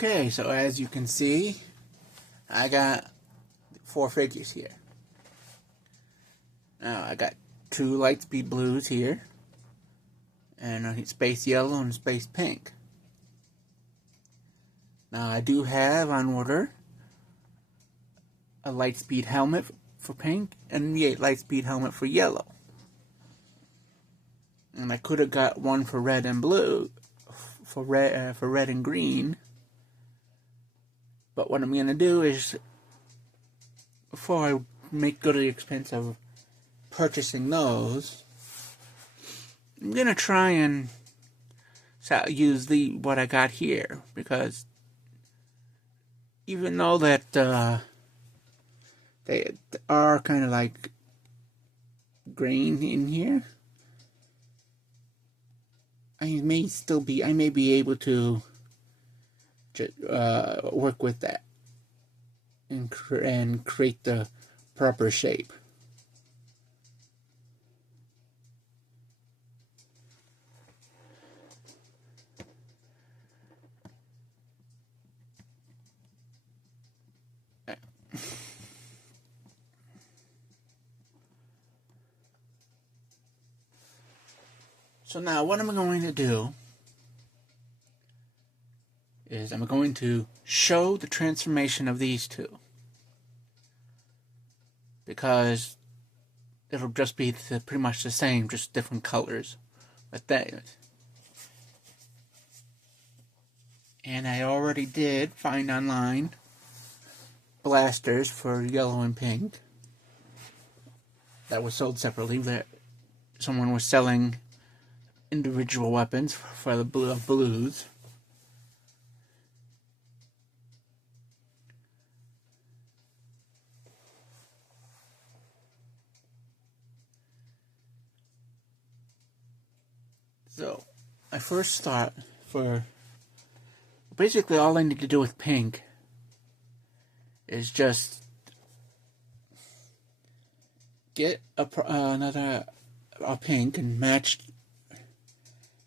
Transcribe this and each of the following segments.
Okay, so as you can see, I got 4 figures here. Now I got 2 Lightspeed blues here, and a space yellow and space pink. Now I do have on order a Lightspeed helmet for pink and the Lightspeed helmet for yellow. And I could have got one for red and blue, for red and green. But what I'm gonna do is, before I go to the expense of purchasing those, I'm gonna try and use what I got here, because even though that they are kind of like green in here, I may be able to work with that and create the proper shape. So now what I'm going to do is I'm going to show the transformation of these two, because it'll just be pretty much the same, just different colors. But and I already did find online blasters for yellow and pink that were sold separately. That someone was selling individual weapons for the blues. So I first thought, for basically all I need to do with pink is just get another pink and match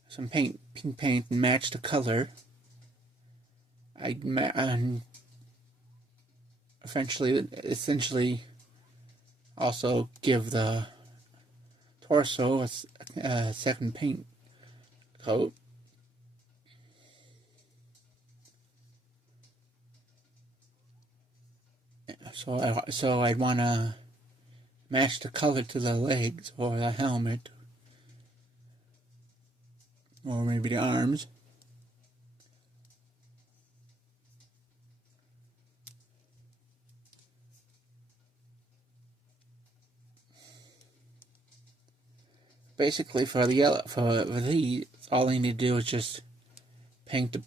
some pink paint and match the color. Essentially also give the torso a second paint coat. So I'd want to match the color to the legs or the helmet, or maybe the arms. Basically, for these, all I need to do is just paint the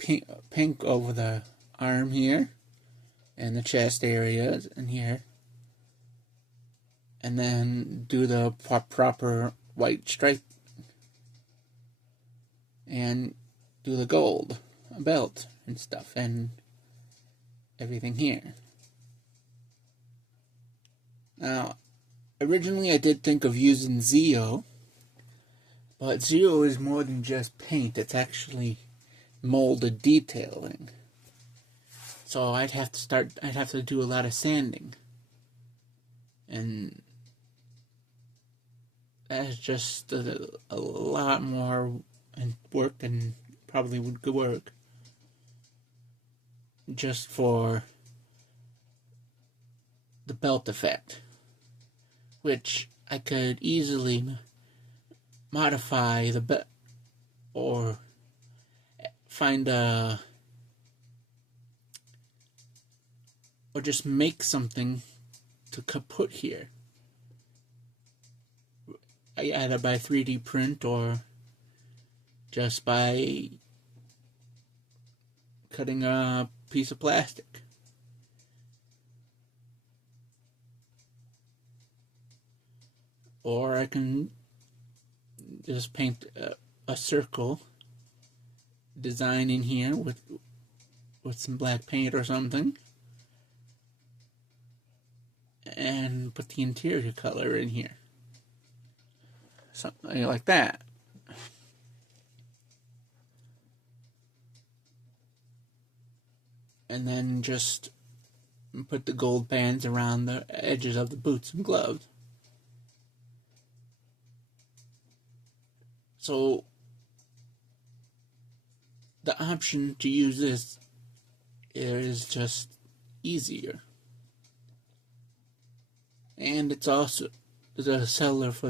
pink over the arm here, and the chest areas in here, and then do the proper white stripe, and do the gold belt and stuff, and everything here. Now, originally I did think of using Zeo, but Zeo is more than just paint. It's actually molded detailing. So I'd have to do a lot of sanding. And that's just a lot more work than probably would work just for the belt effect, which I could easily modify the belt, or find or just make something to put here, either by 3D print or just by cutting a piece of plastic. Or I can just paint a circle design in here with some black paint or something, and put the interior color in here, something like that. and then just put the gold bands around the edges of the boots and gloves. So the option to use this is just easier. And it's also, the seller for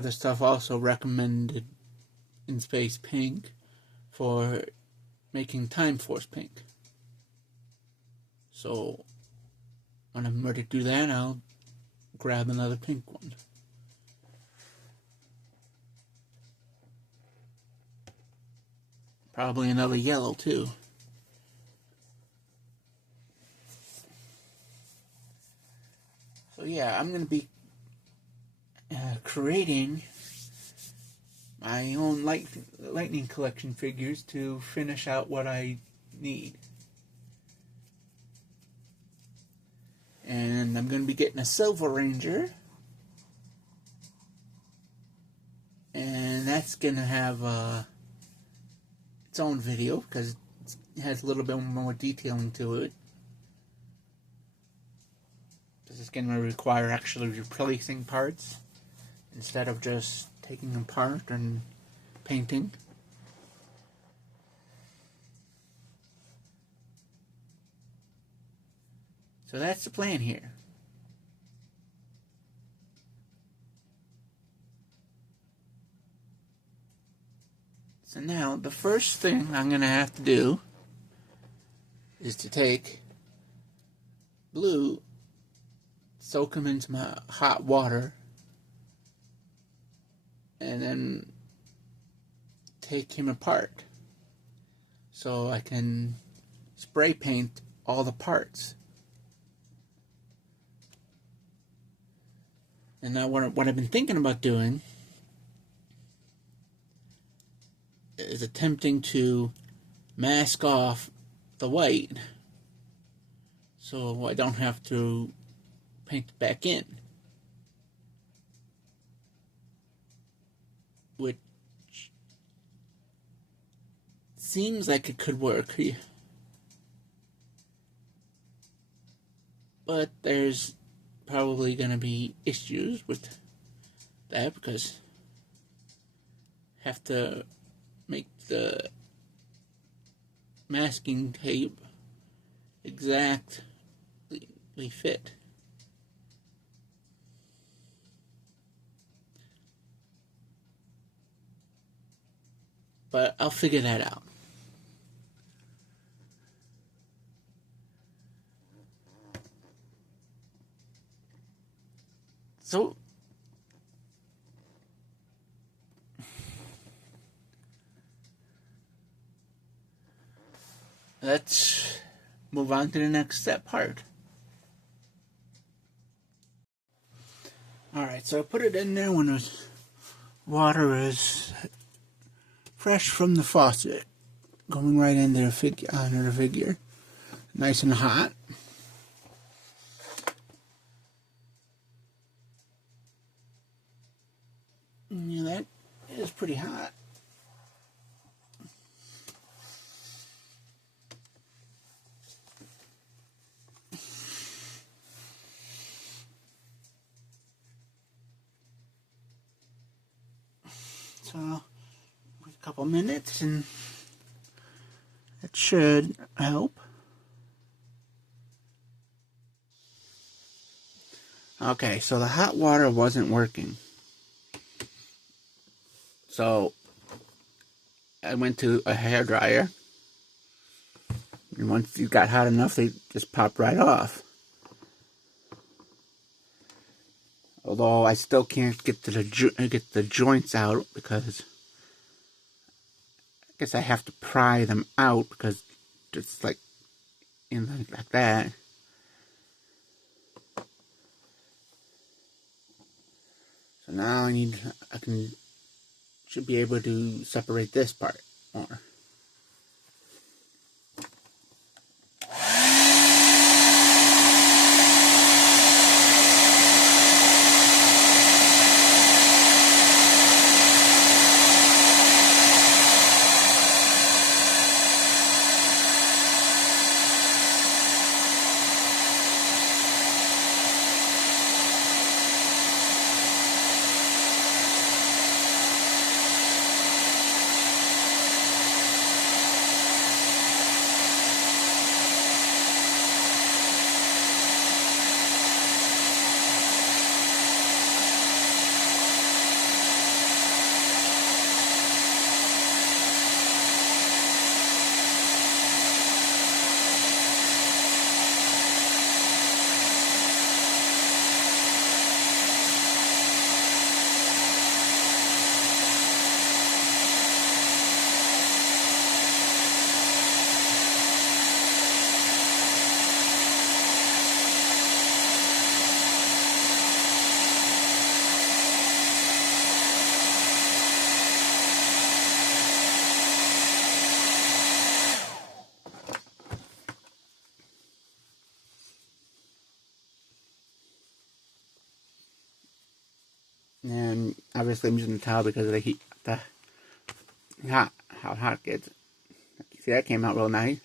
the stuff also recommended in Space Pink for making Time Force pink. So when I'm ready to do that, I'll grab another pink one. Probably another yellow too. So yeah, I'm going to be creating my own lightning collection figures to finish out what I need. And I'm going to be getting a Silver Ranger. And that's going to have its own video because it has a little bit more detailing to it. Because it's going to require actually replacing parts instead of just taking them apart and painting. So that's the plan here. So now the first thing I'm going to have to do is to take blue, soak them into my hot water, and then take him apart so I can spray paint all the parts. And now what I've been thinking about doing is attempting to mask off the white so I don't have to paint it back in. Which seems like it could work. But there's probably going to be issues with that because I have to make the masking tape exactly fit. But I'll figure that out. So let's move on to the next step part. Alright, so I put it in there when the water is fresh from the faucet, going right into the figure, nice and hot. Yeah, that is pretty hot. So, wait a couple minutes and that should help. Okay, so the hot water wasn't working. So I went to a hairdryer, and once it got hot enough, they just popped right off. Although I still can't get the joints out because I guess I have to pry them out because it's like like that. So now should be able to separate this part more. And obviously I'm using the towel because of the heat, how hot it gets. See, that came out real nice.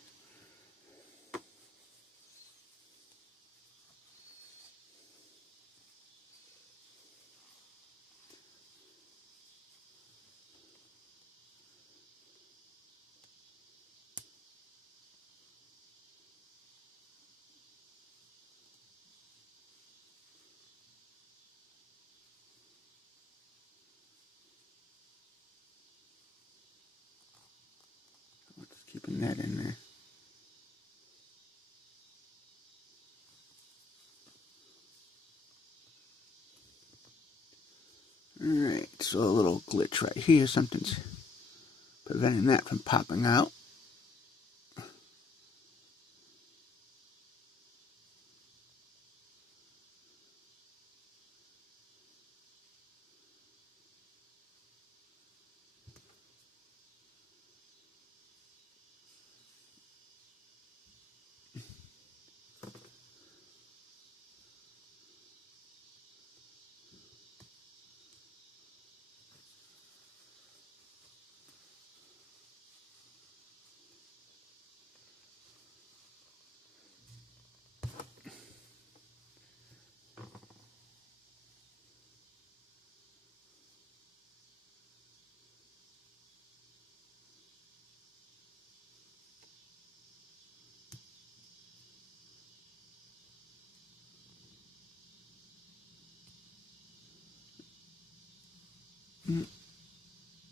Just keeping that in there. Alright, so a little glitch right here. Something's preventing that from popping out.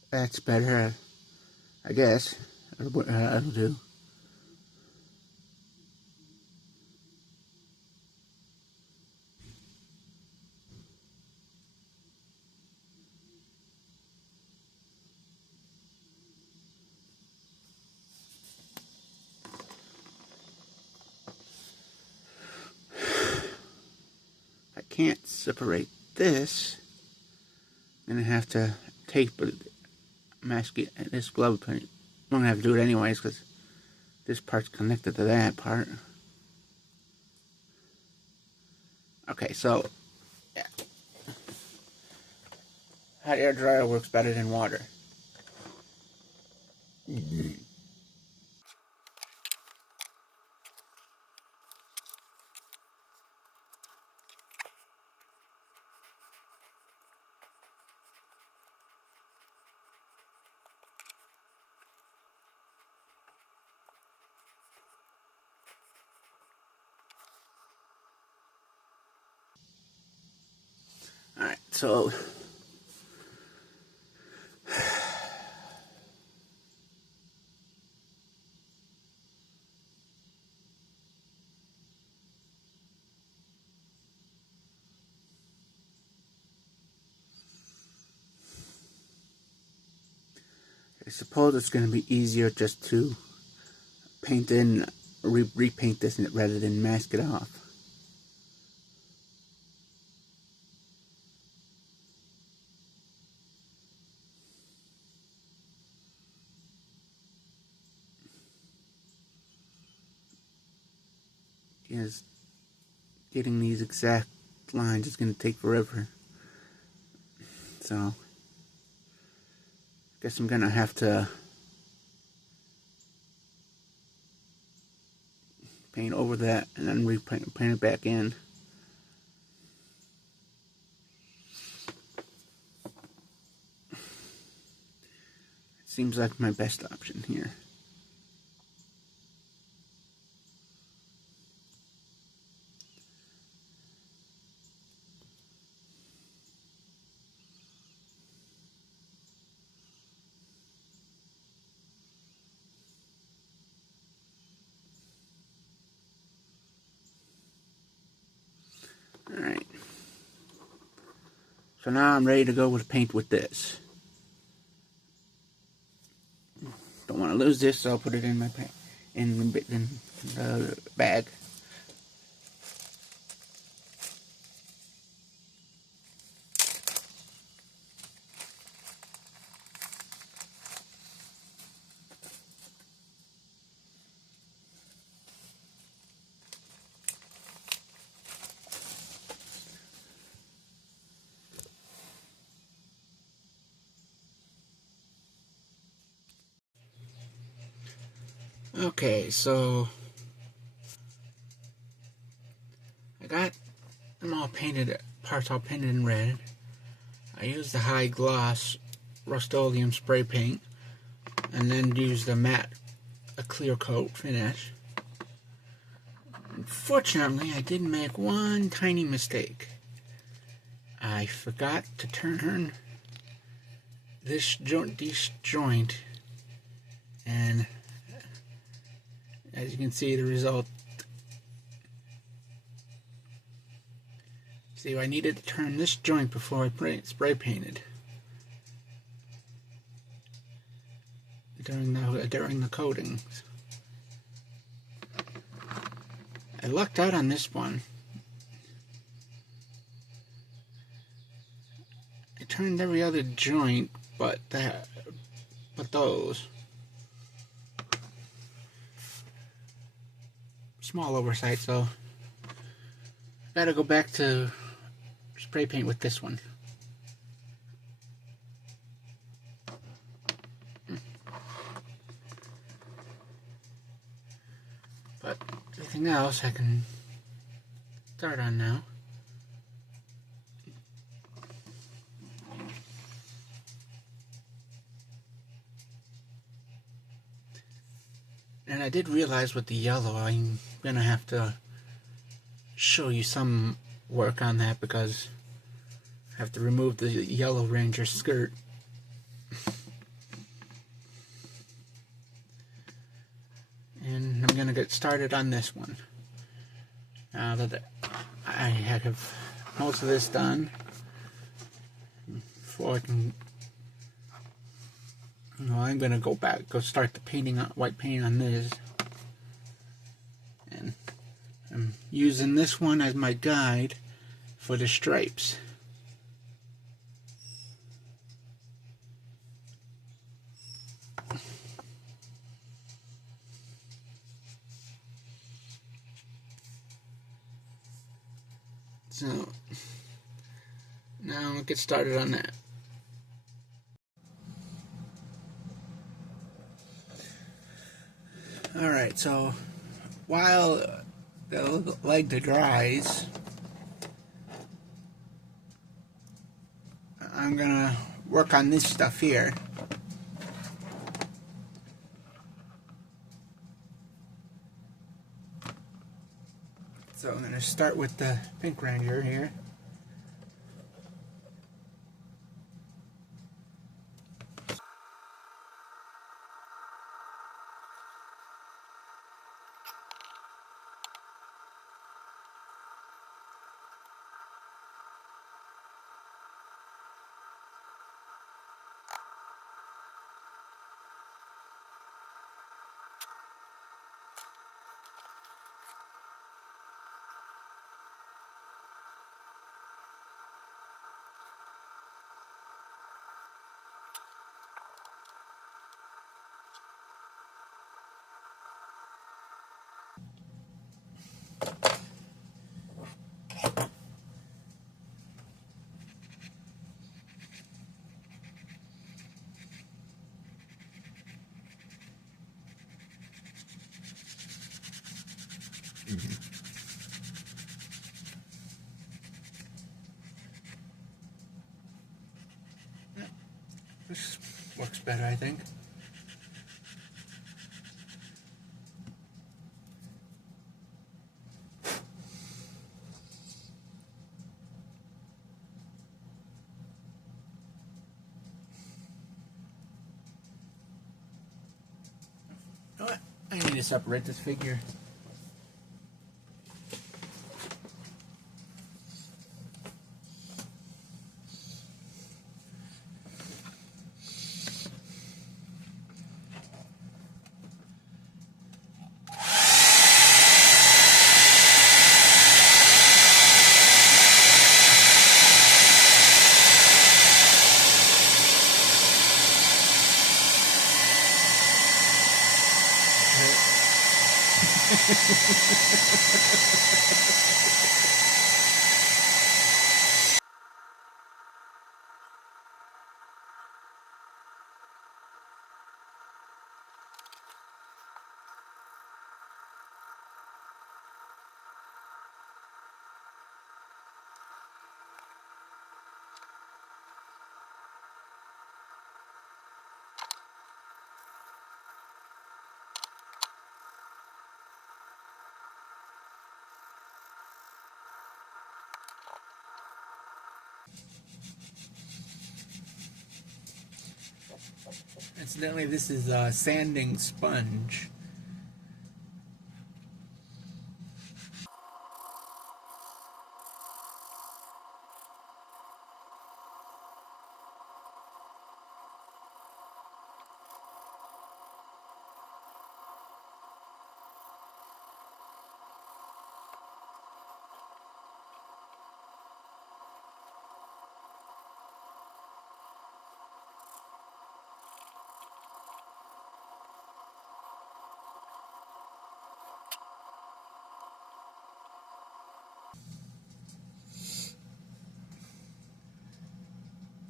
That's better, I guess. That'll do. I can't separate this. I'm gonna have to tape it, mask it, this glove paint. I'm gonna have to do it anyways because this part's connected to that part. Okay, so yeah. Hot air dryer works better than water. Alright, so I suppose it's going to be easier just to paint in, repaint this rather than mask it off. Because getting these exact lines is going to take forever. So, I guess I'm going to have to paint over that and then paint it back in. It seems like my best option here. Alright. So now I'm ready to go with paint with this. Don't want to lose this, so I'll put it in my in the bag. Okay, so I got them all painted, parts all painted in red. I used the high gloss Rust-Oleum spray paint and then used a clear coat finish. Unfortunately, I did make one tiny mistake. I forgot to turn this joint, and as you can see, the result. See, I needed to turn this joint before I spray painted during the coatings. I lucked out on this one. I turned every other joint but those. Small oversight, so gotta go back to spray paint with this one. But everything else I can start on now. And I did realize with the yellow, I'm gonna have to show you some work on that because I have to remove the yellow Ranger skirt. And I'm gonna get started on this one. Now that I have most of this done, before I can, I'm gonna go start the painting on white paint on this. And I'm using this one as my guide for the stripes. So now I'll get started on that. Alright, so while the leg dries, I'm gonna work on this stuff here. So I'm gonna start with the Pink Ranger here. This works better, I think. You know what? I need to separate this figure. Incidentally, this is a sanding sponge.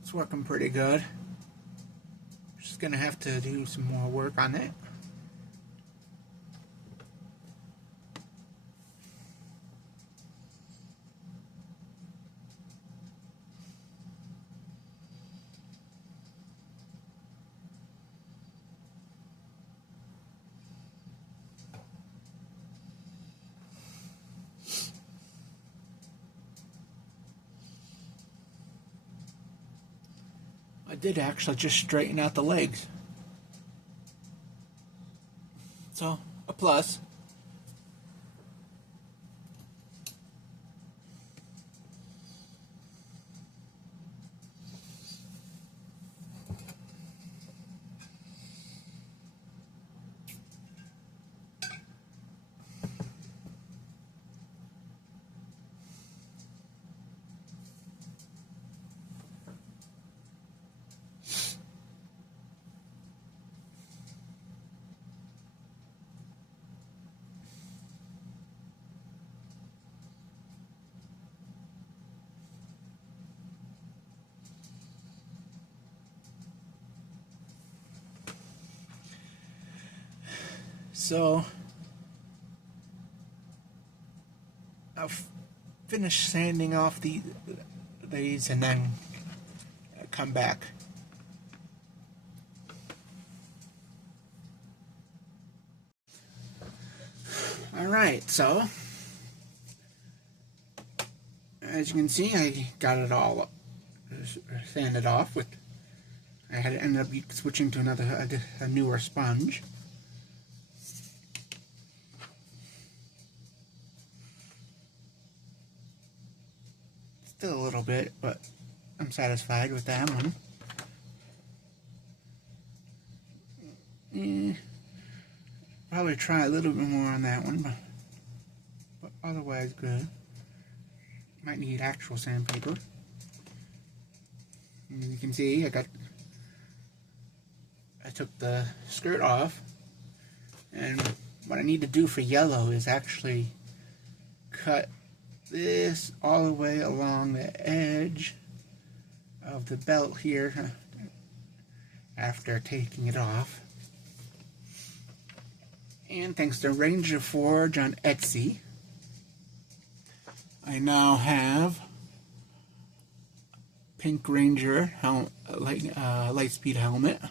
It's working pretty good. Just gonna have to do some more work on it. I did actually just straighten out the legs. So, a plus. So, I'll finish sanding off these and then come back. Alright, so as you can see, I got it all sanded off. I had ended up switching to a newer sponge. Still a little bit, but I'm satisfied with that one. Probably try a little bit more on that one, but otherwise good. Might need actual sandpaper. As you can see, I took the skirt off, and what I need to do for yellow is actually cut this all the way along the edge of the belt here after taking it off. And thanks to Ranger Forge on Etsy, I now have Pink Ranger Lightspeed helmet.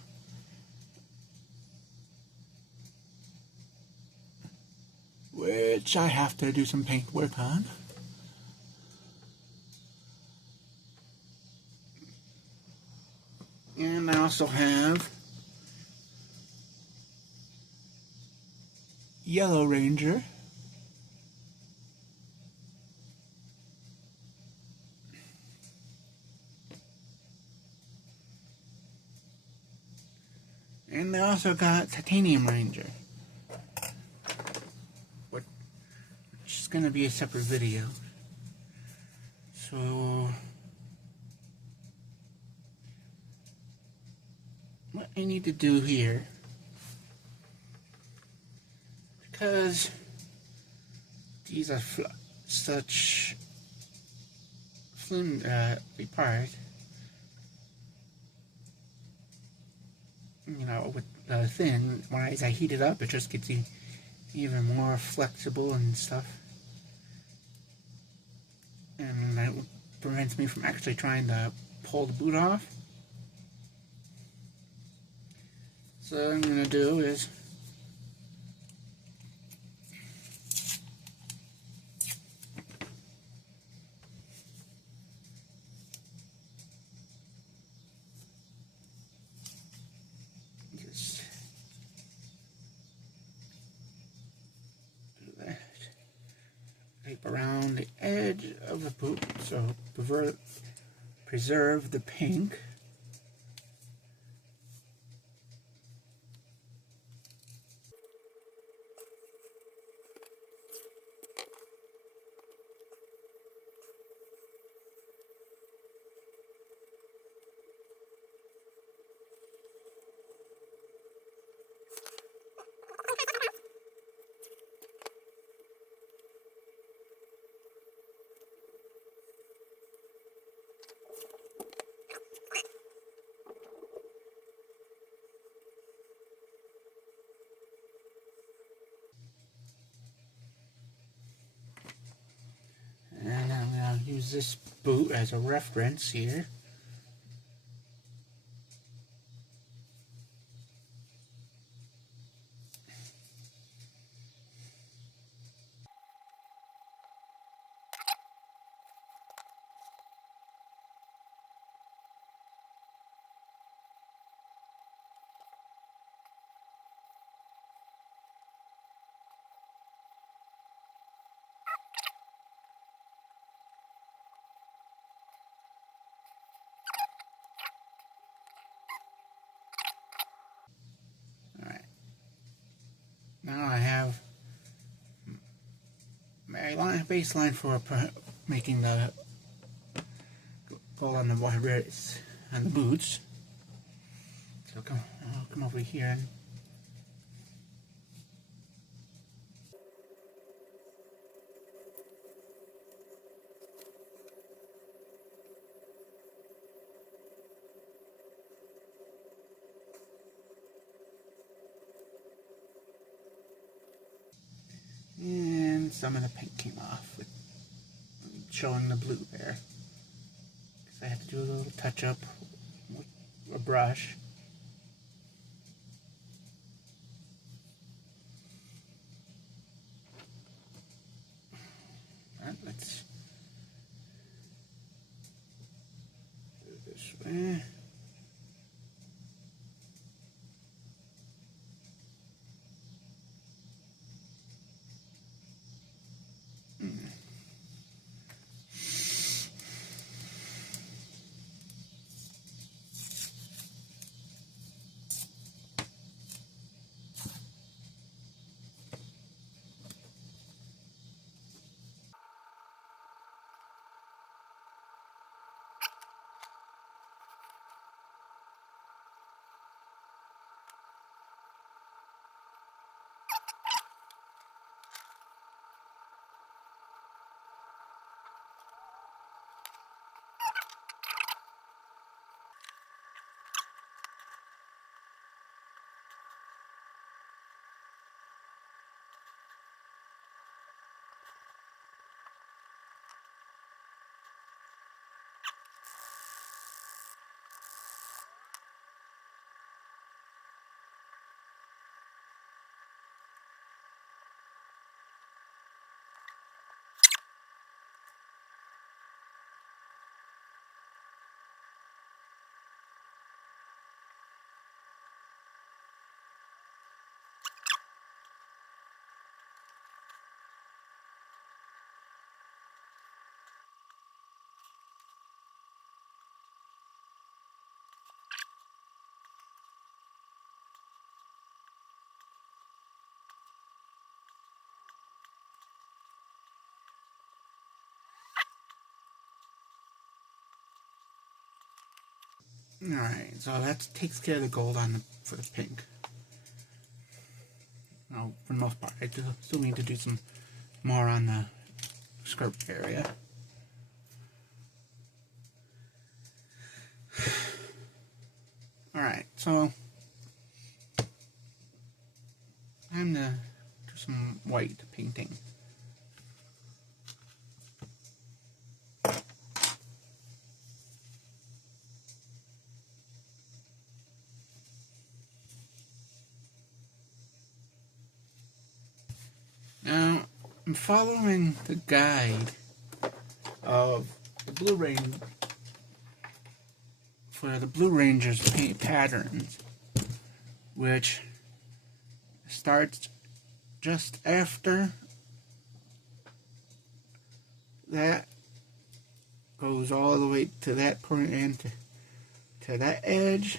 Which I have to do some paint work on. And I also have Yellow Ranger. And I also got Titanium Ranger, which is going to be a separate video. So, what I need to do here, because these are such flimsy parts, you know, with the thin, as I heat it up, it just gets even more flexible and stuff. And that prevents me from actually trying to pull the boot off. So what I'm going to do is around the edge of the boot, so preserve the pink. And I'm going to use this boot as a reference here. Alright. Now I have my baseline for making the gold on the wires and the boots. So I'll come over here and some of the paint came off, showing the blue there. Because I had to do a little touch up with a brush. Alright, let's do it this way. Alright, so that takes care of the gold for the pink. Now, for the most part, I still need to do some more on the skirt area. Alright, so I'm going to do some white painting. Now, I'm following the guide of the Blue Ranger for the Blue Ranger's paint patterns, which starts just after that goes all the way to that point and to that edge.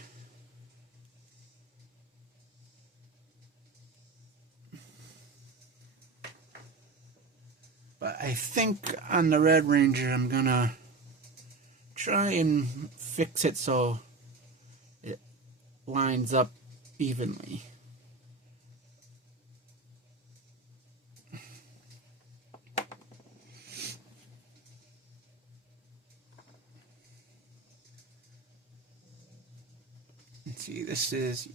But I think on the Red Ranger I'm gonna try and fix it so it lines up evenly. Let's see, this is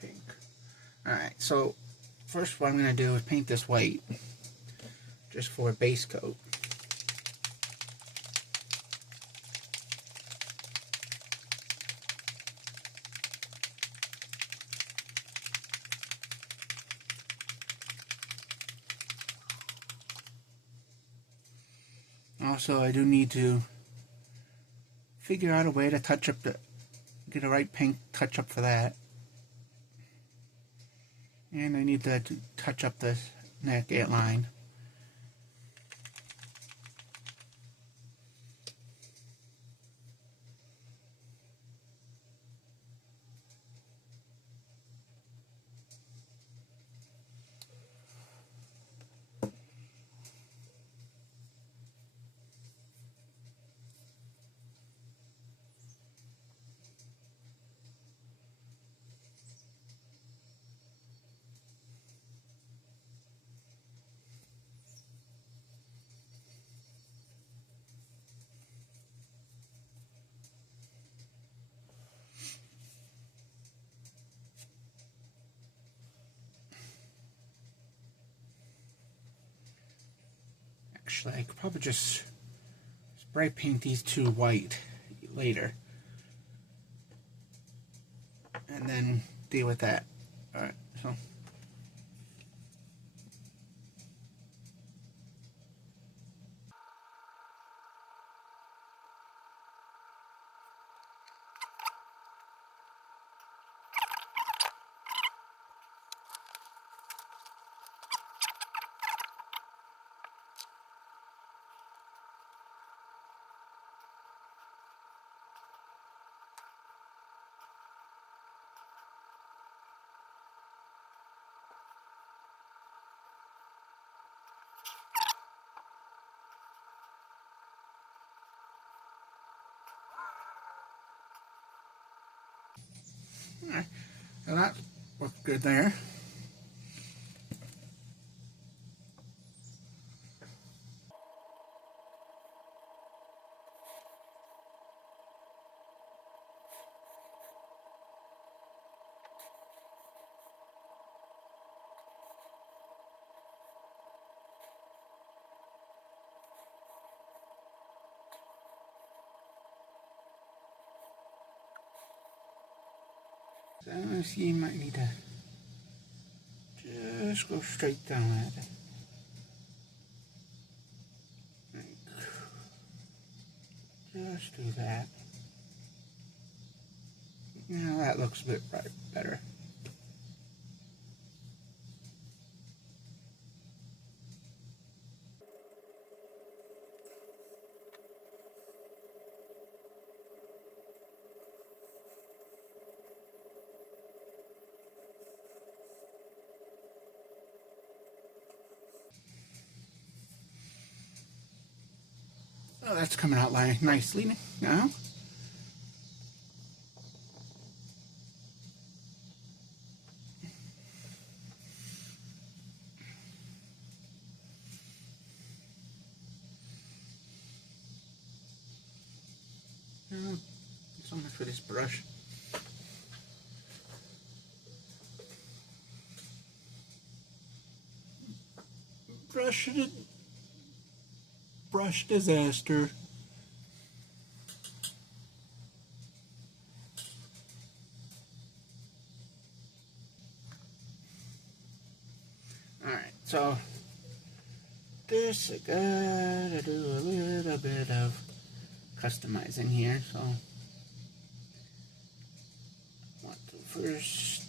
pink. Alright, so first what I'm going to do is paint this white, just for a base coat. Also, I do need to figure out a way to touch up get a right pink touch up for that. And I need to touch up this neck line. Actually, I could probably just spray paint these two white later. And then deal with that. Alright, so. Alright, so that looked good there. So you might need to just go straight down at it. Just do that. Now that looks a bit better. Oh, that's coming out nicely now. So much for this brush. Brush disaster. Alright, so this I gotta do a little bit of customizing here, so I want to first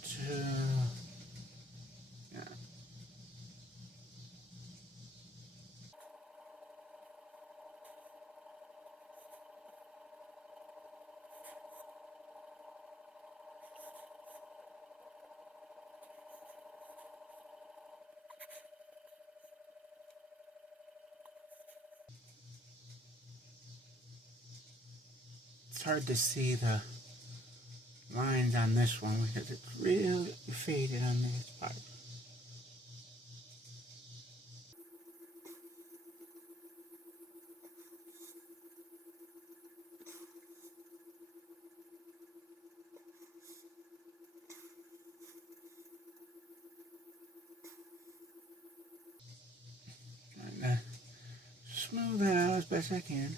It's hard to see the lines on this one because it's really faded on this part. Trying to smooth that out as best I can.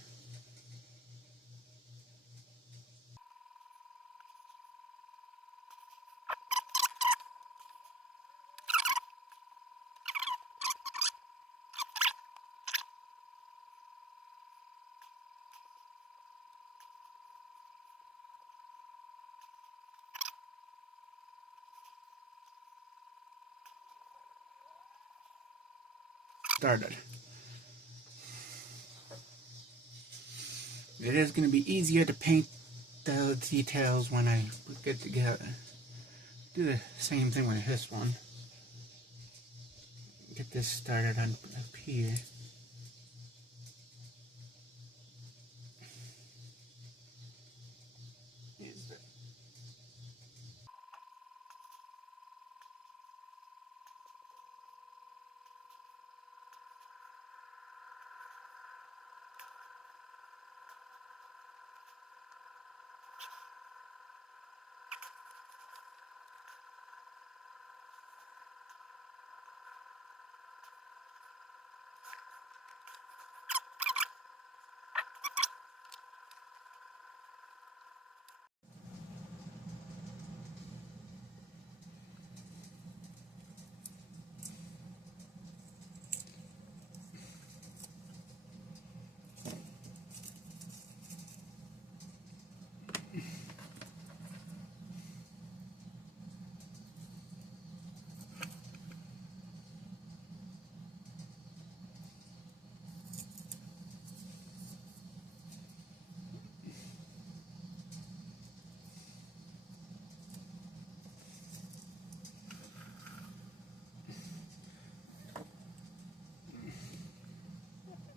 Started. It is going to be easier to paint the details when I get together. Do the same thing with this one. Get this started on up here.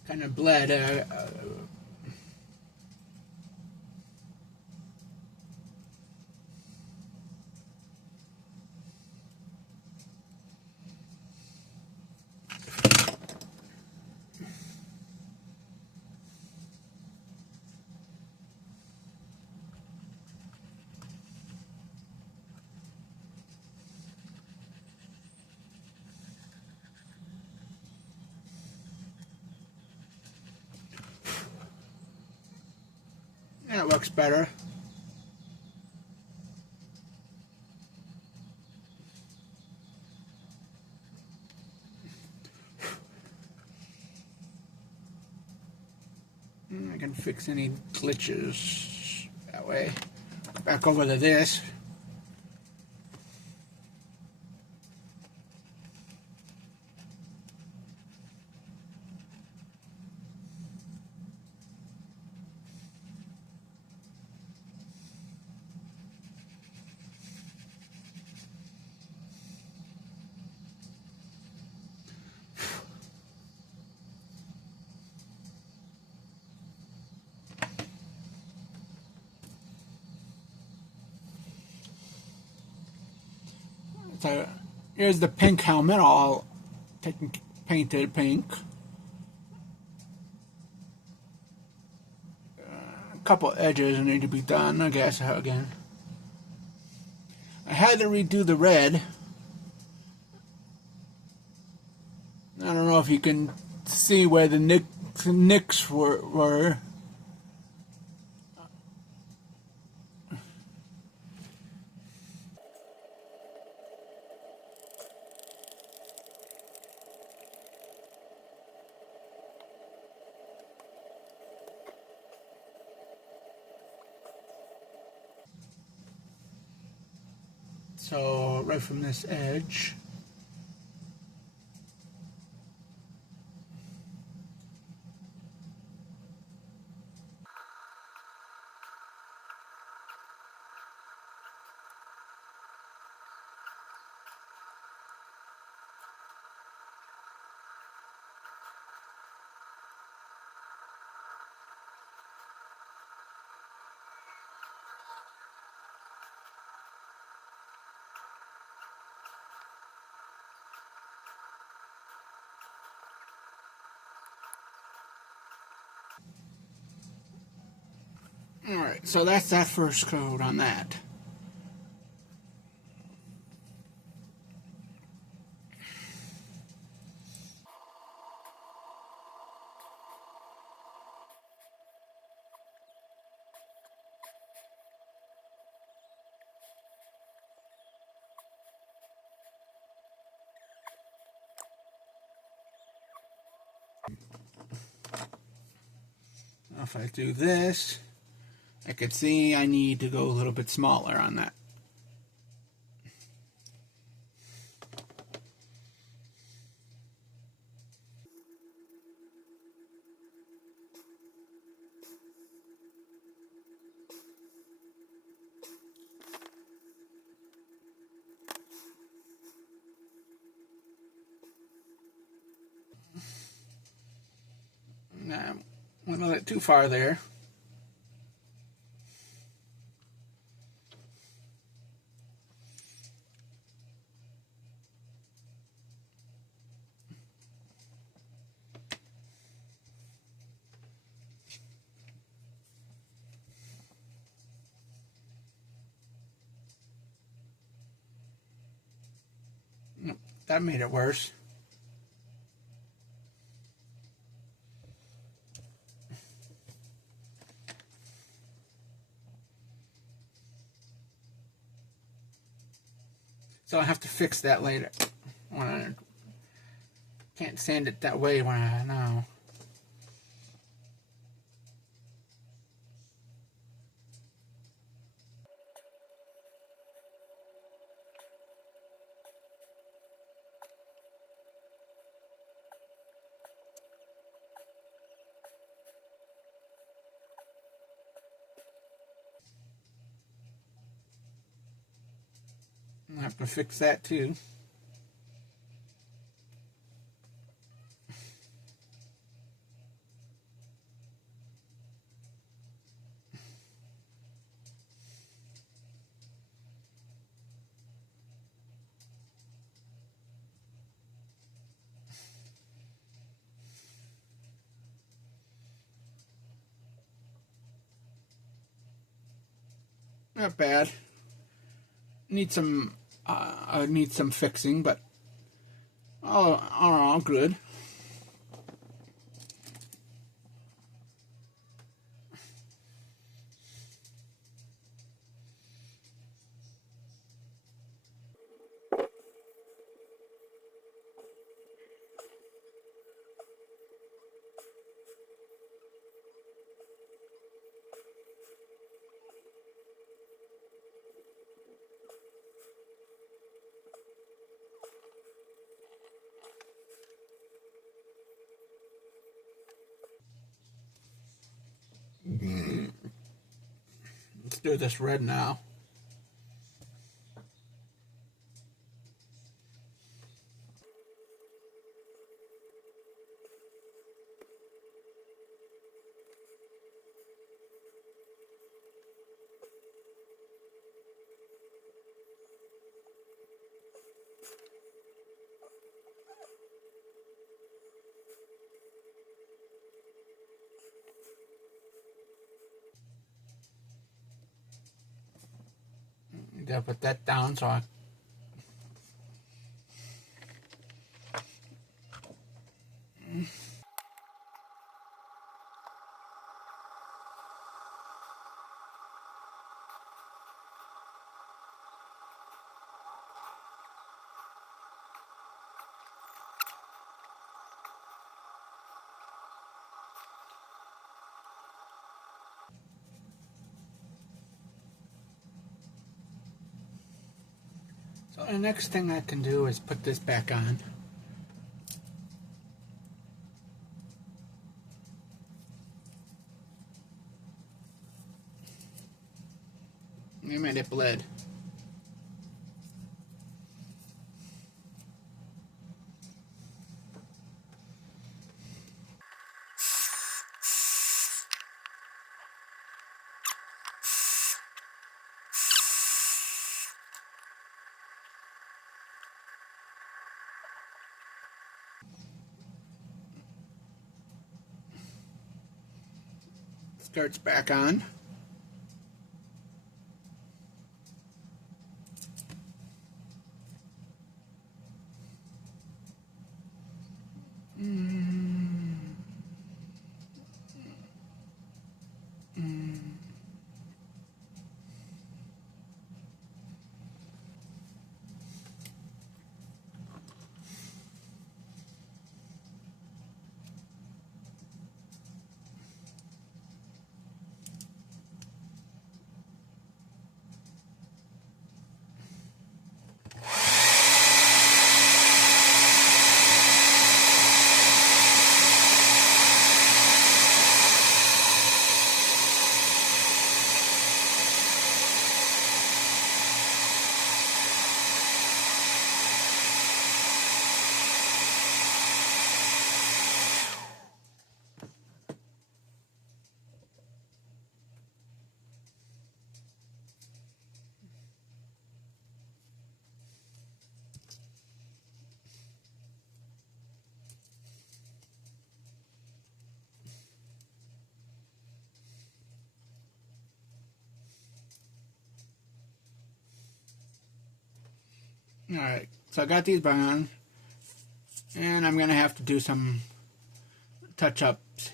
Kind of bled. And it looks better. I can fix any glitches that way. Back over to this. So here's the pink helmet, all painted pink. A couple edges need to be done, I guess, again. I had to redo the red. I don't know if you can see where the nicks were. So right from this edge. Alright, so that's that first code on that. If I do this, I can see I need to go a little bit smaller on that. Nah, went a little too far there. That made it worse. So I have to fix that later. When I can't sand it that way when I know. I have to fix that too. Not bad. Need some fixing, but all good. Let's do this red now. Gotta put that down so I So the next thing I can do is put this back on. You made it bled. Starts back on. Alright, so I got these on, and I'm going to have to do some touch-ups.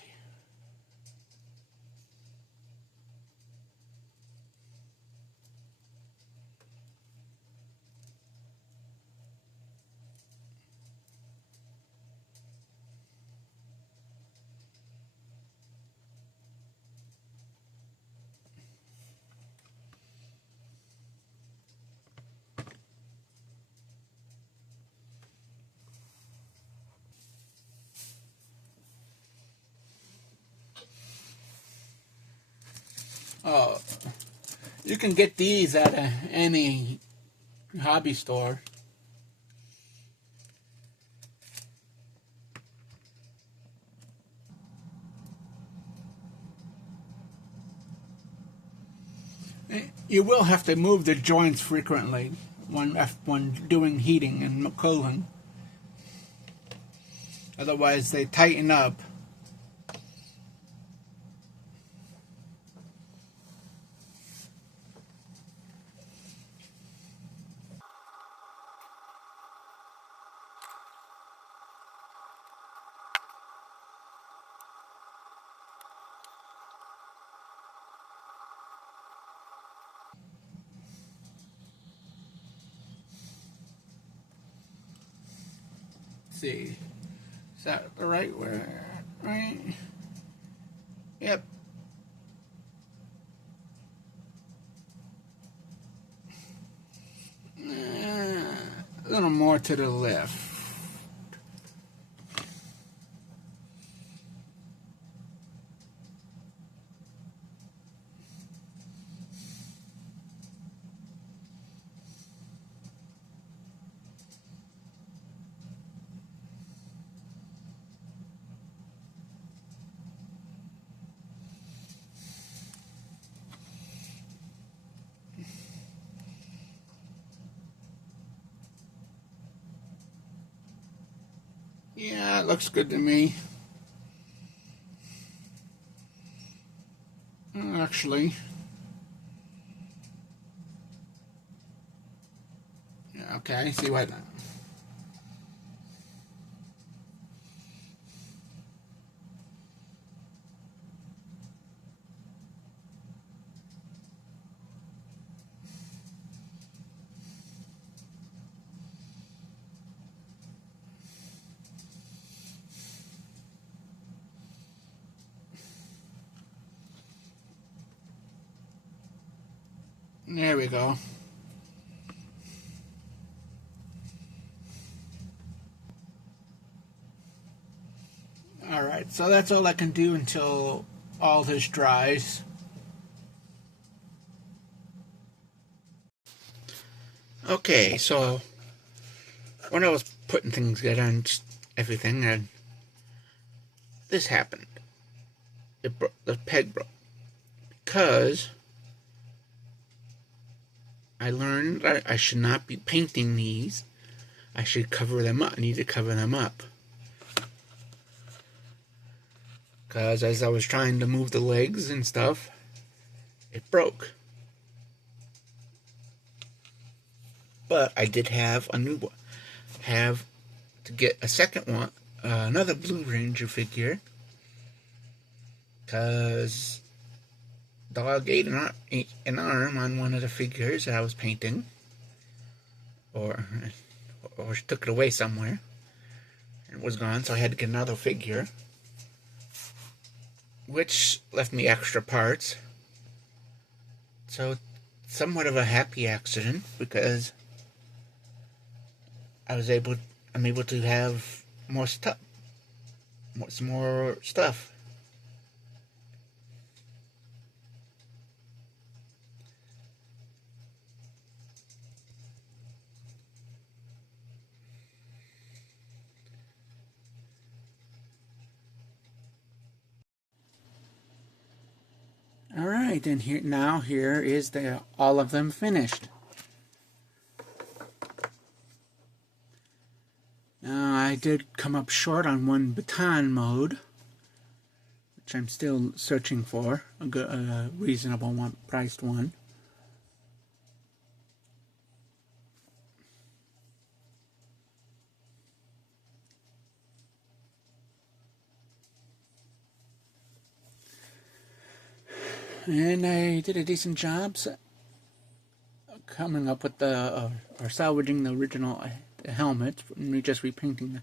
Oh, you can get these at any hobby store. You will have to move the joints frequently when doing heating and cooling. Otherwise, they tighten up. Let's see, is that the right word? Right? Yep. A little more to the left. Yeah, it looks good to me. Actually, yeah, okay, I see what. There we go. Alright, so that's all I can do until all this dries. Okay, so when I was putting things together and everything, and this happened. It broke, the peg broke. Because I learned that I should not be painting these. I should cover them up. I need to cover them up. Because as I was trying to move the legs and stuff, it broke. But I did have a new one. Have to get a second one, another Blue Ranger figure. Because dog ate an arm on one of the figures that I was painting. Or took it away somewhere. It was gone, so I had to get another figure. Which left me extra parts. So, somewhat of a happy accident, because I'm able to have more stuff. More stuff. Alright, and here is all of them finished. Now, I did come up short on one baton mode, which I'm still searching for, a reasonable priced one. And I did a decent job coming up with or salvaging the original helmet, and just repainting the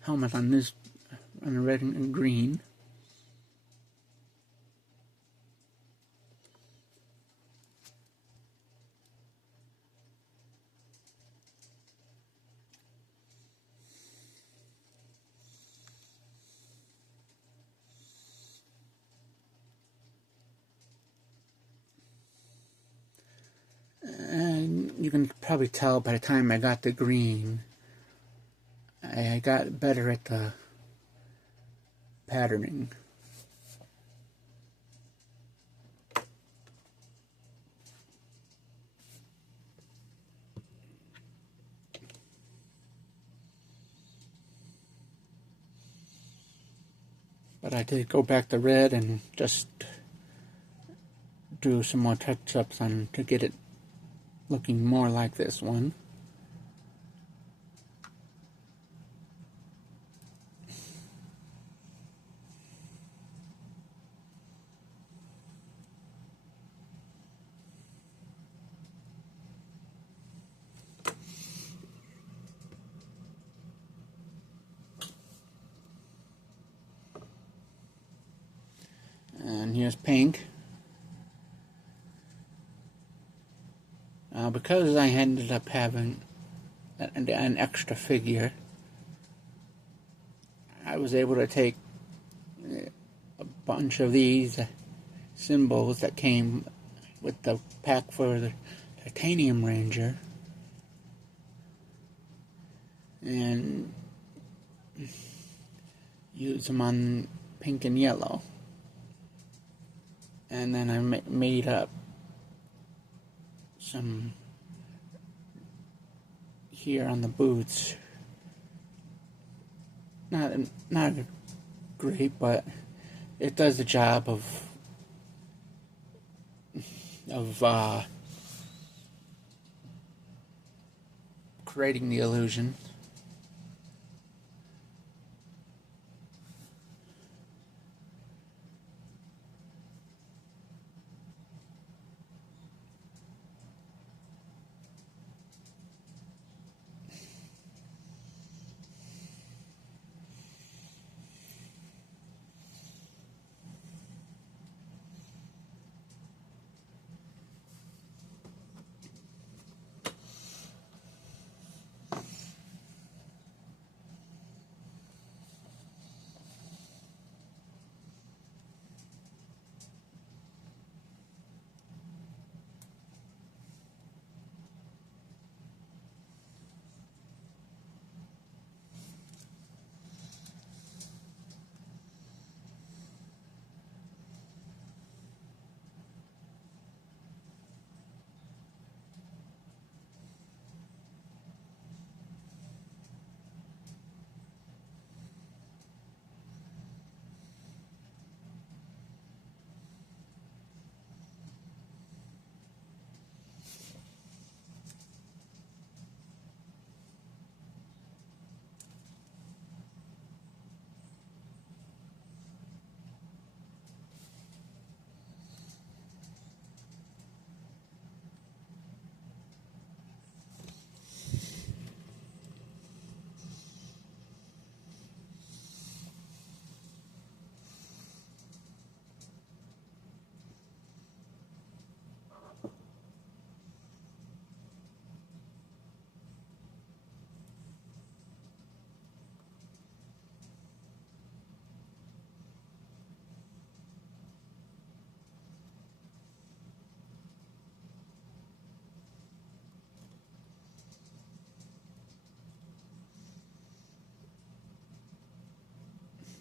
helmet on the red and green. And you can probably tell by the time I got the green, I got better at the patterning. But I did go back to red and just do some more touch-ups on to get it looking more like this one. And here's pink. Because I ended up having an extra figure, I was able to take a bunch of these symbols that came with the pack for the Titanium Ranger and use them on pink and yellow. And then I made up some here on the boots. Not great, but it does the job of creating the illusion.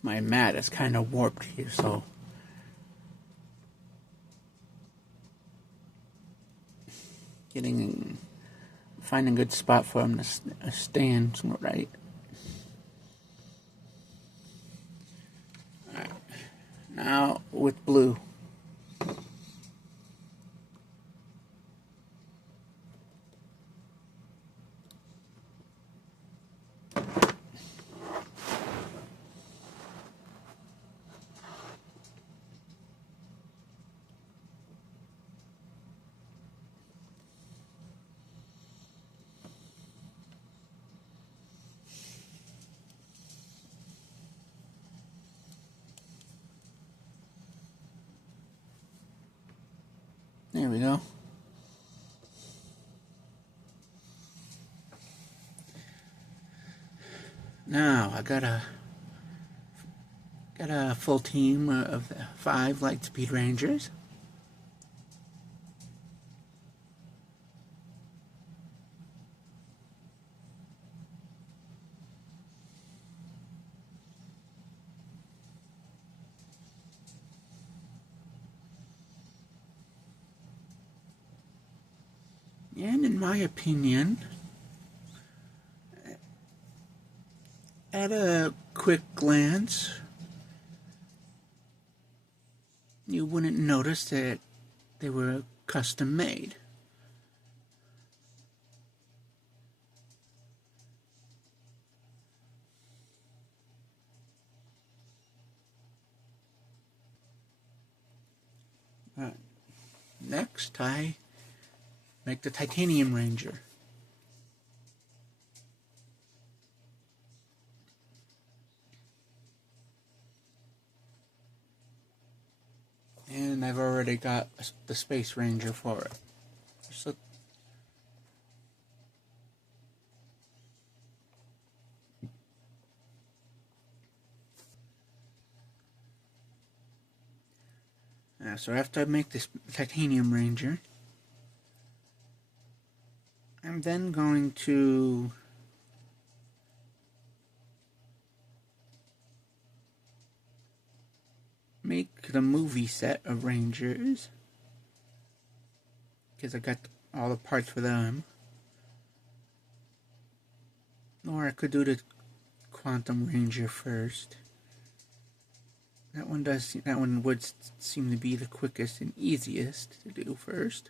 My mat is kind of warped here, so finding a good spot for him to stand right. All right. Now with blue. There we go. Now I got a full team of 5 Lightspeed Rangers. And in my opinion, at a quick glance, you wouldn't notice that they were custom made. Next, I make the Titanium Ranger. And I've already got the Space Ranger for it. So after I make this Titanium Ranger, I'm then going to make the movie set of Rangers, because I got all the parts for them. Or I could do the Quantum Ranger first. That one would seem to be the quickest and easiest to do first.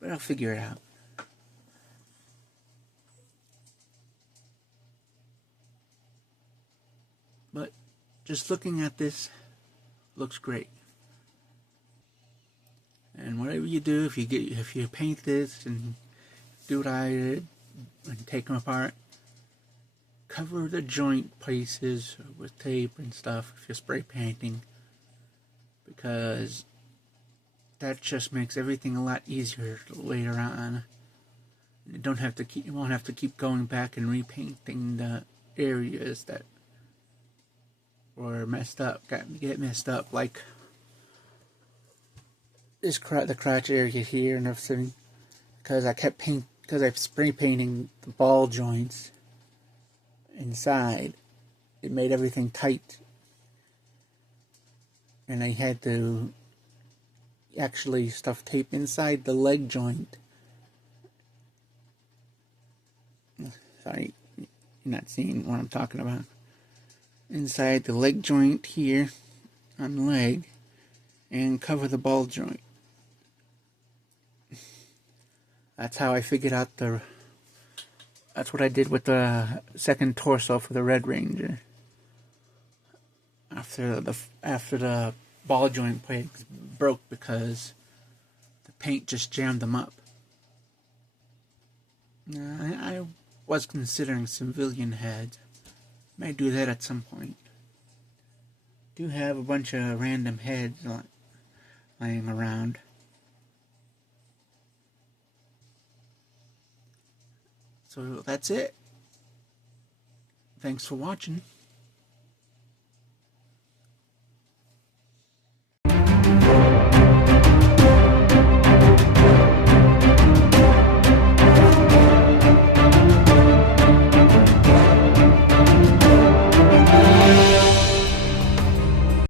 But I'll figure it out. But just looking at this looks great. And whatever you do, if you paint this and do what I did and take them apart, cover the joint places with tape and stuff if you're spray painting, because that just makes everything a lot easier later on. You won't have to keep going back and repainting the areas that were messed up, get messed up, like this the crotch area here and everything, because I spray painting the ball joints inside. It made everything tight, and I had to actually stuff tape inside the leg joint. Sorry, you're not seeing what I'm talking about. Inside the leg joint here on the leg, and cover the ball joint. That's how I figured out that's what I did with the second torso for the Red Ranger. After the ball joint plates broke because the paint just jammed them up. I was considering civilian heads. May do that at some point. Do have a bunch of random heads lying around. So that's it. Thanks for watching.